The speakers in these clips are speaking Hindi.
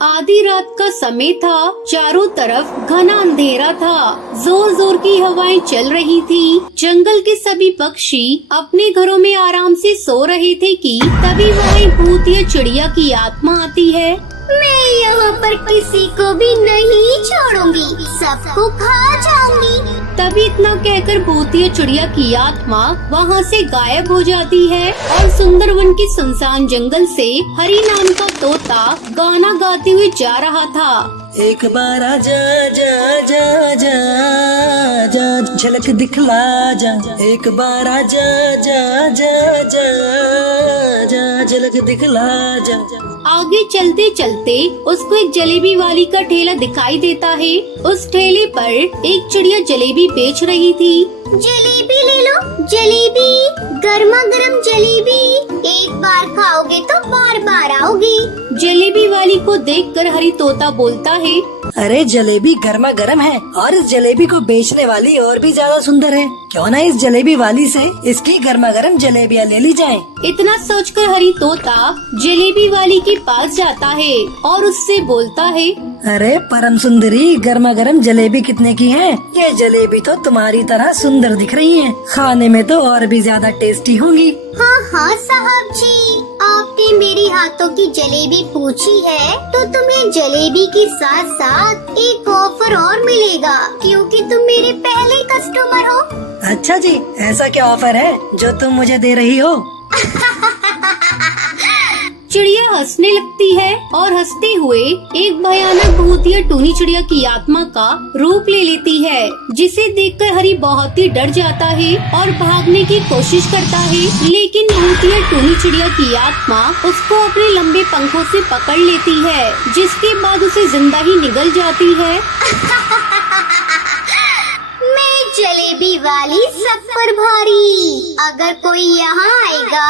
आधी रात का समय था। चारों तरफ घना अंधेरा था। जोर जोर की हवाएं चल रही थी। जंगल के सभी पक्षी अपने घरों में आराम से सो रहे थे कि तभी वहाँ एक भूतिया चिड़िया की आत्मा आती है। मैं यहाँ पर किसी को भी नहीं छोड़ूंगी, सबको खा जाऊंगी। तभी इतना कहकर भूतिया चिड़िया की आत्मा वहाँ से गायब हो जाती है और सुंदरवन के सुनसान जंगल से हरी नाम का तोता गाना गाते हुए जा रहा था। एक बार आजा जा जा जा जा झलक दिखला जा, एक बार आजा जा जा जा जा झलक दिखला जा। आगे चलते चलते उसको एक जलेबी वाली का ठेला दिखाई देता है। उस ठेले पर एक चिड़िया जलेबी बेच रही थी। जलेबी ले लो, जलेबी, गर्मा गर्म जलेबी, एक बार खाओगे तो बार बार आओगी। जलेबी वाली को देखकर हरी तोता बोलता है, अरे जलेबी गर्मा गर्म है और इस जलेबी को बेचने वाली और भी ज्यादा सुंदर है। क्यों ना इस जलेबी वाली से इसकी गर्मा गर्म जलेबियाँ ले ली जाएं। इतना सोचकर हरी तोता जलेबी वाली के पास जाता है और उससे बोलता है, अरे परम सुंदरी, गर्मा गर्म जलेबी कितने की है? ये जलेबी तो तुम्हारी तरह सुंदर दिख रही है, खाने में तो और भी ज्यादा टेस्टी होंगी। हाँ हाँ साहब जी, आपने मेरे हाथों की जलेबी पूछी है तो तुम्हें जलेबी के साथ साथ एक ऑफर और मिलेगा, क्योंकि तुम मेरे पहले कस्टमर हो। अच्छा जी, ऐसा क्या ऑफर है जो तुम मुझे दे रही हो? चिड़िया हंसने लगती है और हंसते हुए एक भयानक भूतिया टूनी चिड़िया की आत्मा का रूप ले लेती है, जिसे देखकर हरी बहुत ही डर जाता है और भागने की कोशिश करता है। लेकिन भूतिया टूनी चिड़िया की आत्मा उसको अपने लंबे पंखों से पकड़ लेती है, जिसके बाद उसे जिंदा ही निगल जाती है। मैं जलेबी वाली सब पर भारी, अगर कोई यहाँ आएगा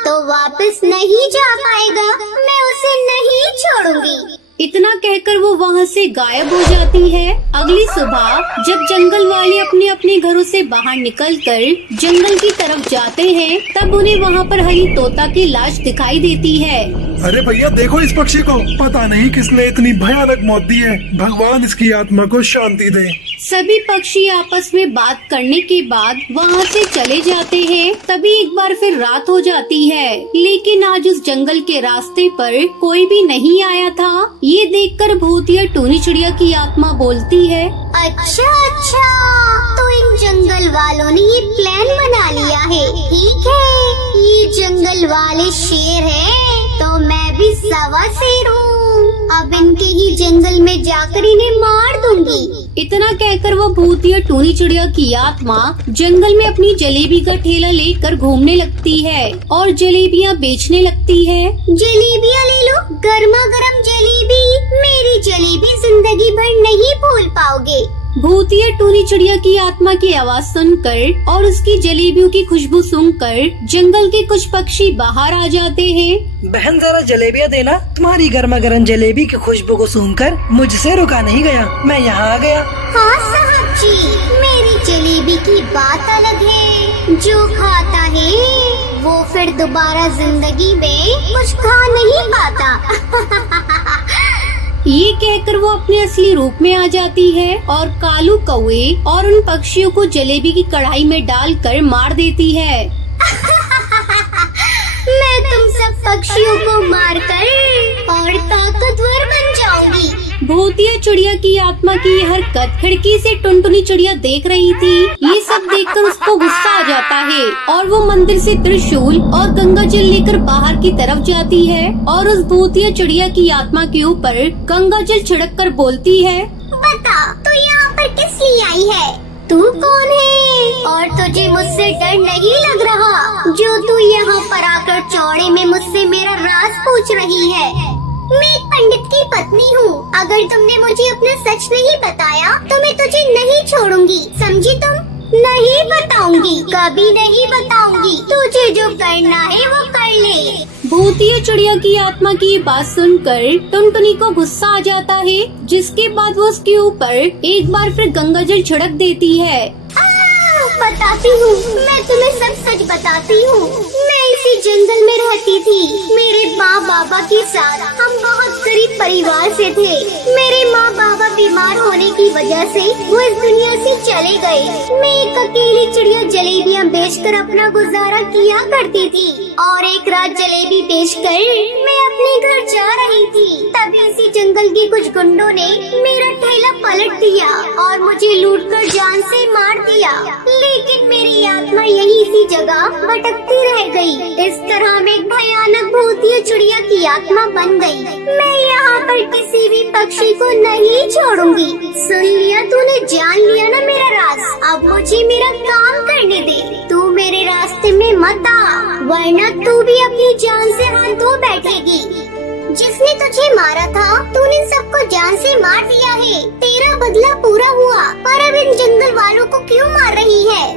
तो वापस नहीं जा पाएगा, मैं उसे नहीं छोड़ूंगी। इतना कहकर वो वहाँ से गायब हो जाती है। अगली सुबह जब जंगल वाले अपने अपने घरों से बाहर निकलकर जंगल की तरफ जाते हैं, तब उन्हें वहाँ पर हरी तोता की लाश दिखाई देती है। अरे भैया देखो इस पक्षी को, पता नहीं किसने इतनी भयानक मौत दी है, भगवान इसकी आत्मा को शांति दे। सभी पक्षी आपस में बात करने के बाद वहाँ से चले जाते हैं। तभी एक बार फिर रात हो जाती है, लेकिन आज उस जंगल के रास्ते पर कोई भी नहीं आया था। ये देखकर भूतिया टूनी चिड़िया की आत्मा बोलती है, अच्छा अच्छा, तो इन जंगल वालों ने ये प्लान बना लिया है। ठीक है, ये जंगल वाले शेर हैं, तो मैं भी सवा शेर हूँ। अब इनके ही जंगल में जाकर इन्हें मार दूंगी। इतना कहकर वो भूतिया टूनी चिड़िया की आत्मा जंगल में अपनी जलेबी का ठेला लेकर घूमने लगती है और जलेबियाँ बेचने लगती है। जलेबियाँ ले लो, गर्मा गर्म जलेबी, मेरी जलेबी जिंदगी भर नहीं भूल पाओगे। भूतिया टूनी चिड़िया की आत्मा की आवाज सुनकर और उसकी जलेबियों की खुशबू सूंघकर जंगल के कुछ पक्षी बाहर आ जाते हैं। बहन जरा जलेबियाँ देना, तुम्हारी गर्मा गर्म जलेबी की खुशबू को सूंघकर मुझसे रुका नहीं गया, मैं यहाँ आ गया। हाँ साहब जी, मेरी जलेबी की बात अलग है, जो खाता है वो फिर दोबारा जिंदगी में कुछ खा नहीं पाता। ये कहकर वो अपने असली रूप में आ जाती है और कालू कौवे और उन पक्षियों को जलेबी की कढ़ाई में डालकर मार देती है। मैं तुम सब पक्षियों को मारकर और ताकतवर बन जाऊंगी। भूतिया चिड़िया की आत्मा की ये हरकत खिड़की से टुनटुनी चिड़िया देख रही थी। ये सब देखकर उसको गुस्सा आ जाता है और वो मंदिर से त्रिशूल और गंगा जल लेकर बाहर की तरफ जाती है और उस भूतिया चिड़िया की आत्मा के ऊपर गंगा जल छिड़क कर बोलती है, बता तू यहाँ पर किस लिए आई है? तू कौन है और तुझे मुझसे डर नहीं लग रहा जो तू यहाँ पर आकर चौड़े में मुझसे मेरा राज पूछ रही है? मैं एक पंडित की पत्नी हूँ, अगर तुमने मुझे अपना सच नहीं बताया तो मैं तुझे नहीं छोड़ूंगी, समझी तुम? नहीं बताऊंगी, कभी नहीं बताऊंगी, तुझे जो करना है वो कर ले। भूतिया चिड़िया की आत्मा की बात सुनकर टुनटुनी को गुस्सा आ जाता है, जिसके बाद वो उसके ऊपर एक बार फिर गंगा जल छिड़क देती है। बताती हूँ, मैं तुम्हें सब सच बताती हूँ। मैं इसी जंगल में रहती थी। मेरे माँ बाबा के साथ हम बहुत गरीब परिवार से थे। मेरे माँ बाबा बीमार होने की वजह से वो इस दुनिया से चले गए। मैं एक अकेली चिड़िया जलेबियाँ बेचकर अपना गुजारा किया करती थी और एक रात जलेबी बेचकर मैं अपने घर जा रही थी। तभी इसी जंगल के कुछ गुंडों ने मेरा ठेला पलट दिया और मुझे लूटकर जान से मार दिया। लेकिन मेरी आत्मा यही इसी जगह भटकती रह गई। इस तरह मैं एक भयानक भूतिया चिड़िया की आत्मा बन गई। मैं यहाँ पर किसी भी पक्षी को नहीं छोड़ूंगी। सुन लिया तूने, जान लिया ना मेरा राज। अब मुझे मेरा काम करने दे। तू मेरे रास्ते में मत आ, वरना तू भी अपनी जान से हाथ धो बैठेगी। जिसने तुझे मारा था, तूने सबको जान से मार दिया है। तेरा बदला पूरा हुआ, पर अब इन जंगल वालों को क्यों मार रही है?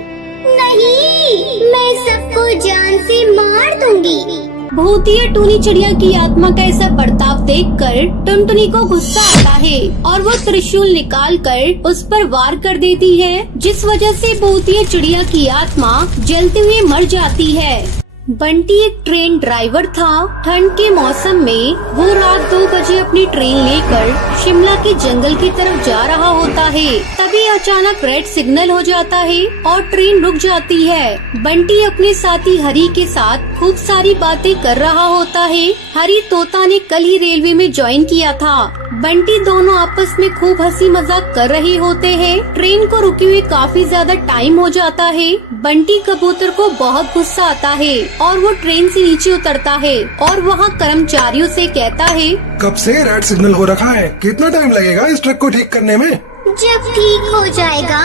नहीं, मैं सबको जान से मार दूंगी। भूतिया टूनी चिड़िया की आत्मा का ऐसा बर्ताव देखकर टुनटुनी को गुस्सा आता है और वो त्रिशूल निकाल कर उस पर वार कर देती है, जिस वजह से भूतिया चिड़िया की आत्मा जलते हुए मर जाती है। बंटी एक ट्रेन ड्राइवर था। ठंड के मौसम में वो रात 2 बजे अपनी ट्रेन लेकर शिमला के जंगल की तरफ जा रहा होता है। तभी अचानक रेड सिग्नल हो जाता है और ट्रेन रुक जाती है। बंटी अपने साथी हरी के साथ खूब सारी बातें कर रहा होता है। हरी तोता ने कल ही रेलवे में ज्वाइन किया था। बंटी दोनों आपस में खूब हंसी मजाक कर रहे होते हैं। ट्रेन को रुके हुए काफी ज्यादा टाइम हो जाता है। बंटी कबूतर को बहुत गुस्सा आता है और वो ट्रेन से नीचे उतरता है और वहाँ कर्मचारियों से कहता है, कब से रेड सिग्नल हो रखा है, कितना टाइम लगेगा इस ट्रक को ठीक करने में? जब ठीक हो जाएगा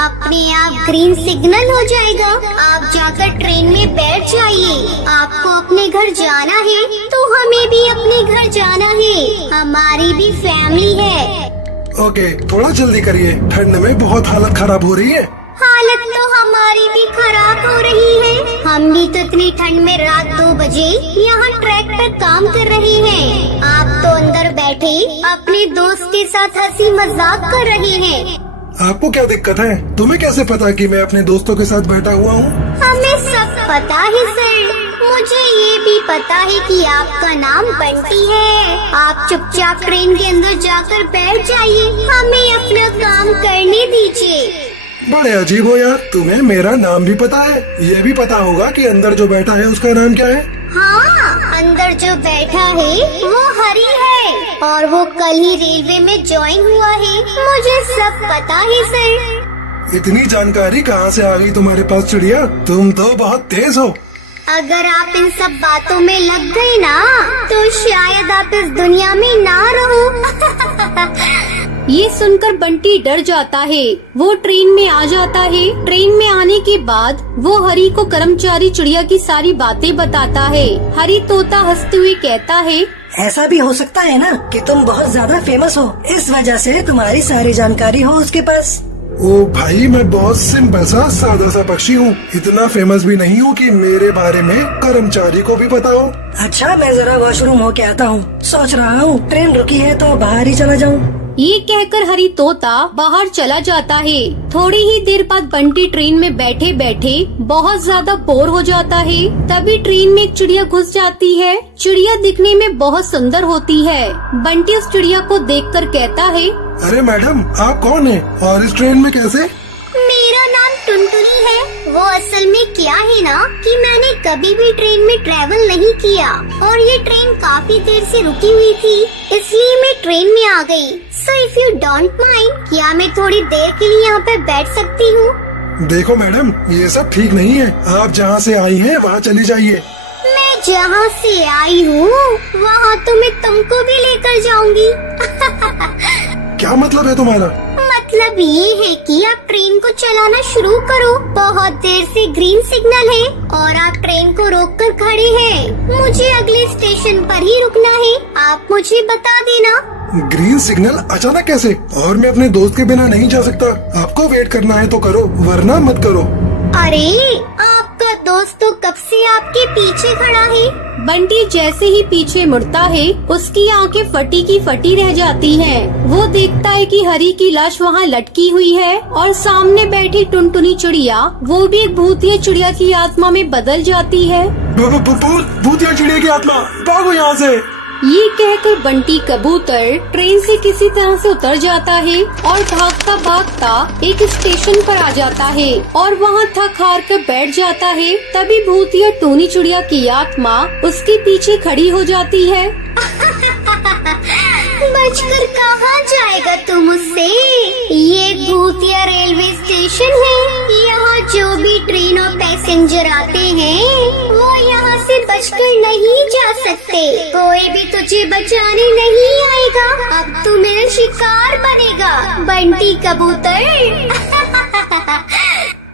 अपने आप ग्रीन सिग्नल हो जाएगा। आप जाकर ट्रेन में बैठ जाइए। आपको अपने घर जाना है तो हमें भी अपने घर जाना है। हमारी भी फैमिली है। ओके, थोड़ा जल्दी करिए, ठंड में बहुत हालत खराब हो रही है। हालत तो हमारी भी खराब हो रही है। हम भी तो इतनी ठंड में रात 2 बजे यहाँ ट्रैक पर काम कर रहे हैं। आप तो अंदर बैठे अपने दोस्त के साथ हंसी मजाक कर रहे हैं। आपको क्या दिक्कत है? तुम्हें कैसे पता कि मैं अपने दोस्तों के साथ बैठा हुआ हूँ? हमें सब पता है सर। मुझे ये भी पता है कि आपका नाम बंटी है। आप चुपचाप ट्रेन के अंदर जाकर बैठ जाइए। हमें अपना काम करने दीजिए। बड़े अजीब हो यार, तुम्हें मेरा नाम भी पता है। ये भी पता होगा कि अंदर जो बैठा है उसका नाम क्या है? हाँ, अंदर जो बैठा है वो हरी है और वो कल ही रेलवे में ज्वाइन हुआ है। मुझे सब पता है सर। इतनी जानकारी कहाँ से आ गई तुम्हारे पास चिड़िया? तुम तो बहुत तेज हो। अगर आप इन सब बातों में लग गए ना तो शायद आप इस दुनिया में ना रहो। ये सुनकर बंटी डर जाता है। वो ट्रेन में आ जाता है। ट्रेन में आने के बाद वो हरी को कर्मचारी चिड़िया की सारी बातें बताता है। हरी तोता हंसते हुए कहता है, ऐसा भी हो सकता है ना कि तुम बहुत ज्यादा फेमस हो, इस वजह से तुम्हारी सारी जानकारी हो उसके पास। ओ भाई, मैं बहुत सिंपल सा सादा सा पक्षी हूँ। इतना फेमस भी नहीं हूँ कि मेरे बारे में कर्मचारी को भी पता हो। अच्छा, मैं जरा वॉशरूम होके आता हूँ। सोच रहा हूँ ट्रेन रुकी है तो बाहर ही चला जाऊँ। ये कहकर हरी तोता बाहर चला जाता है। थोड़ी ही देर बाद बंटी ट्रेन में बैठे बैठे बहुत ज्यादा बोर हो जाता है। तभी ट्रेन में एक चिड़िया घुस जाती है। चिड़िया दिखने में बहुत सुंदर होती है। बंटी उस चिड़िया को देखकर कहता है, अरे मैडम, आप कौन है और इस ट्रेन में कैसे? मेरा नाम टुनटुनी है। वो असल में क्या है ना कि मैंने कभी भी ट्रेन में ट्रैवल नहीं किया और ये ट्रेन काफी देर से रुकी हुई थी, इसलिए मैं ट्रेन में आ गई। So if you don't mind, क्या मैं थोड़ी देर के लिए यहाँ पे बैठ सकती हूँ? देखो मैडम, ये सब ठीक नहीं है। आप जहाँ से आई हैं वहाँ चली जाइए। मैं जहाँ से आई हूँ वहाँ तो मैं तुमको भी लेकर जाऊंगी। क्या मतलब है तुम्हारा? मतलब ये है कि आप ट्रेन को चलाना शुरू करो। बहुत देर से ग्रीन सिग्नल है और आप ट्रेन को रोककर खड़े हैं। मुझे अगले स्टेशन पर ही रुकना है। आप मुझे बता देना। ग्रीन सिग्नल अचानक कैसे? और मैं अपने दोस्त के बिना नहीं जा सकता। आपको वेट करना है तो करो, वरना मत करो। अरे, आपका आपका दोस्त तो कब से आपके पीछे खड़ा है। बंटी जैसे ही पीछे मुड़ता है उसकी आंखें फटी की फटी रह जाती हैं। वो देखता है कि हरी की लाश वहाँ लटकी हुई है और सामने बैठी टुनटुनी चिड़िया वो भी एक भूतिया चिड़िया की आत्मा में बदल जाती है। भूतिया चिड़िया की आत्मा, भागो यहाँ से। ये कहकर बंटी कबूतर ट्रेन से किसी तरह से उतर जाता है और भागता भागता एक स्टेशन पर आ जाता है और वहाँ थक हार कर बैठ जाता है। तभी भूतिया टूनी चिड़िया की आत्मा उसके पीछे खड़ी हो जाती है। बचकर कहाँ जाएगा तू मुझसे? ये भूतिया रेलवे स्टेशन है। यहाँ जो भी ट्रेन और पैसेंजर आते हैं वो यहाँ से बचकर नहीं जा सकते। कोई भी तुझे बचाने नहीं आएगा। अब तू मेरा शिकार बनेगा बंटी कबूतर।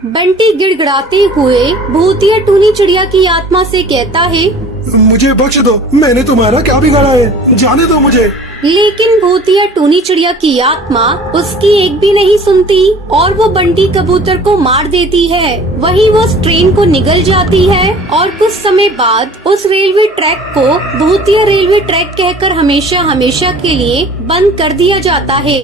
बंटी गिड़गिड़ाते हुए भूतिया टूनी चिड़िया की आत्मा से कहता है, मुझे बख्श दो, मैंने तुम्हारा क्या बिगाड़ा है, जाने दो मुझे। लेकिन भूतिया टूनी चिड़िया की आत्मा उसकी एक भी नहीं सुनती और वो बंटी कबूतर को मार देती है। वहीं वो उस ट्रेन को निगल जाती है और कुछ समय बाद उस रेलवे ट्रैक को भूतिया रेलवे ट्रैक कहकर हमेशा हमेशा के लिए बंद कर दिया जाता है।